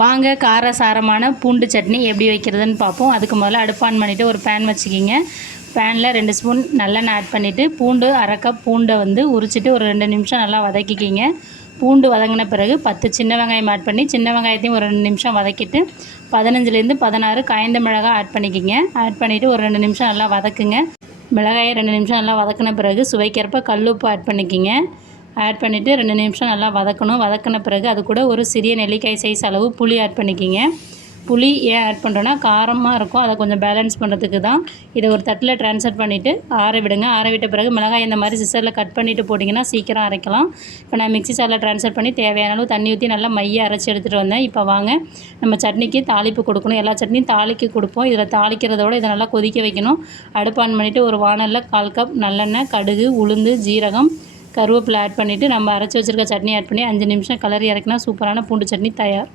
வாங்க காரசாரமான பூண்டு சட்னி எப்படி வைக்கிறதுன்னு பார்ப்போம். அதுக்கு முதல்ல அடுப்பு ஆன் பண்ணிவிட்டு ஒரு பேன் வச்சுக்கிங்க. பேனில் 2 ஸ்பூன் நல்லெண்ணெய் ஆட் பண்ணிவிட்டு பூண்டு அரை கப் பூண்டை உரிச்சிட்டு ஒரு 2 நிமிஷம் நல்லா வதக்கிக்கிங்க. பூண்டு வதங்கின பிறகு 10 சின்ன வெங்காயம் ஆட் பண்ணி சின்ன வெங்காயத்தையும் ஒரு 2 நிமிஷம் வதக்கிட்டு 15லேருந்து 16 காய்ந்த மிளகாய் ஆட் பண்ணிக்கிங்க. ஆட் பண்ணிவிட்டு ஒரு 2 நிமிஷம் நல்லா வதக்குங்க. மிளகாயை 2 நிமிஷம் நல்லா வதக்கின பிறகு சுவைக்கேற்ப கல்லுப்பு ஆட் பண்ணிக்கிங்க. ஆட் பண்ணிவிட்டு 2 நிமிஷம் நல்லா வதக்கணும். வதக்கின பிறகு அது கூட ஒரு சிறிய நெல்லிக்காய் சைஸ் அளவு புளி ஆட் பண்ணிக்கிங்க. புளி ஏன் ஆட் பண்ணுறோன்னா காரமாக இருக்கும், அதை கொஞ்சம் பேலன்ஸ் பண்ணுறதுக்கு தான். இதை ஒரு தட்டில் ட்ரான்ஸ்ஃபர் பண்ணிவிட்டு ஆற விடுங்க. ஆற விட்ட பிறகு மிளகாய் இந்த மாதிரி சிசரில் கட் பண்ணிவிட்டு போட்டிங்கன்னா சீக்கிரம் அரைக்கலாம். இப்போ நான் மிக்ஸி ஜாரில் ட்ரான்ஸ்ஃபர் பண்ணி தேவையான அளவு தண்ணி ஊற்றி நல்லா மைய அரைச்சி எடுத்துகிட்டு வந்தேன். இப்போ வாங்க நம்ம சட்னிக்கு தாளிப்பு கொடுக்கணும். எல்லா சட்னியும் தாளிக்க கொடுப்போம். இதில் தாளிக்கிறதோடு இதை நல்லா கொதிக்க வைக்கணும். அடுப்பு ஆன் பண்ணிவிட்டு ஒரு வானலில் 1/4 கப் நல்லெண்ணெய், கடுகு, உளுந்து, ஜீரகம், கருவேப்பிலை ஆட் பண்ணிவிட்டு நம்ம அரைச்சி வச்சுருக்க சட்னி ஆட் பண்ணி 5 நிமிஷம் கலரி இறக்கினா சூப்பரான பூண்டு சட்னி தயார்.